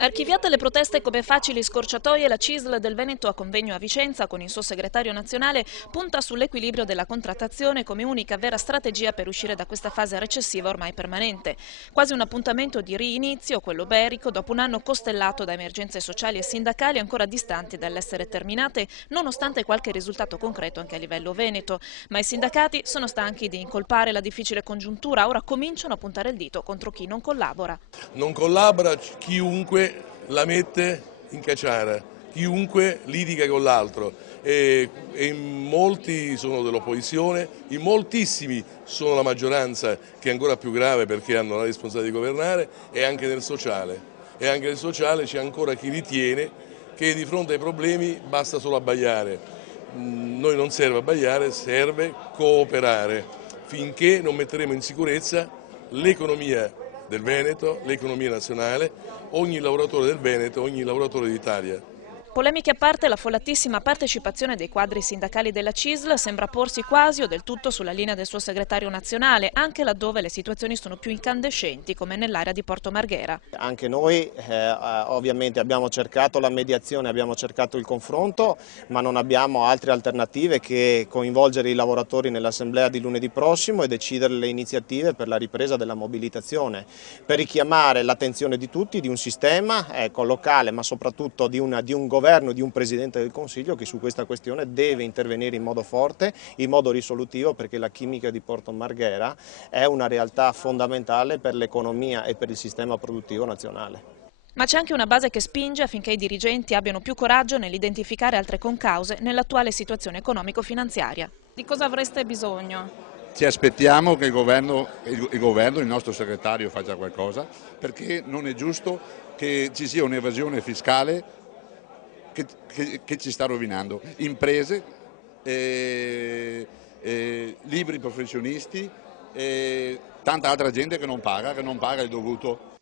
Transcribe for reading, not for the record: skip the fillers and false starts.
Archiviate le proteste come facili scorciatoie, la CISL del Veneto a convegno a Vicenza con il suo segretario nazionale punta sull'equilibrio della contrattazione come unica vera strategia per uscire da questa fase recessiva ormai permanente. Quasi un appuntamento di rinizio, quello berico, dopo un anno costellato da emergenze sociali e sindacali ancora distanti dall'essere terminate, nonostante qualche risultato concreto anche a livello veneto. Ma i sindacati sono stanchi di incolpare la difficile congiuntura, ora cominciano a puntare il dito contro chi non collabora. Non collabora chiunque la mette in caciara, chiunque litiga con l'altro e molti sono dell'opposizione, in moltissimi sono la maggioranza, che è ancora più grave perché hanno la responsabilità di governare, e anche nel sociale. E anche nel sociale c'è ancora chi ritiene che di fronte ai problemi basta solo abbaiare. Noi non serve abbaiare, serve cooperare finché non metteremo in sicurezza l'economia del Veneto, l'economia nazionale, ogni lavoratore del Veneto, ogni lavoratore d'Italia. Polemiche a parte, la follatissima partecipazione dei quadri sindacali della CISL sembra porsi quasi o del tutto sulla linea del suo segretario nazionale, anche laddove le situazioni sono più incandescenti, come nell'area di Porto Marghera. Anche noi ovviamente abbiamo cercato la mediazione, abbiamo cercato il confronto, ma non abbiamo altre alternative che coinvolgere i lavoratori nell'assemblea di lunedì prossimo e decidere le iniziative per la ripresa della mobilitazione, per richiamare l'attenzione di tutti, di un sistema locale, ma soprattutto di un governo, di un Presidente del Consiglio che su questa questione deve intervenire in modo forte, in modo risolutivo, perché la chimica di Porto Marghera è una realtà fondamentale per l'economia e per il sistema produttivo nazionale. Ma c'è anche una base che spinge affinché i dirigenti abbiano più coraggio nell'identificare altre concause nell'attuale situazione economico-finanziaria. Di cosa avreste bisogno? Ci aspettiamo che il nostro segretario faccia qualcosa, perché non è giusto che ci sia un'evasione fiscale che ci sta rovinando. Imprese, liberi professionisti e tanta altra gente che non paga il dovuto.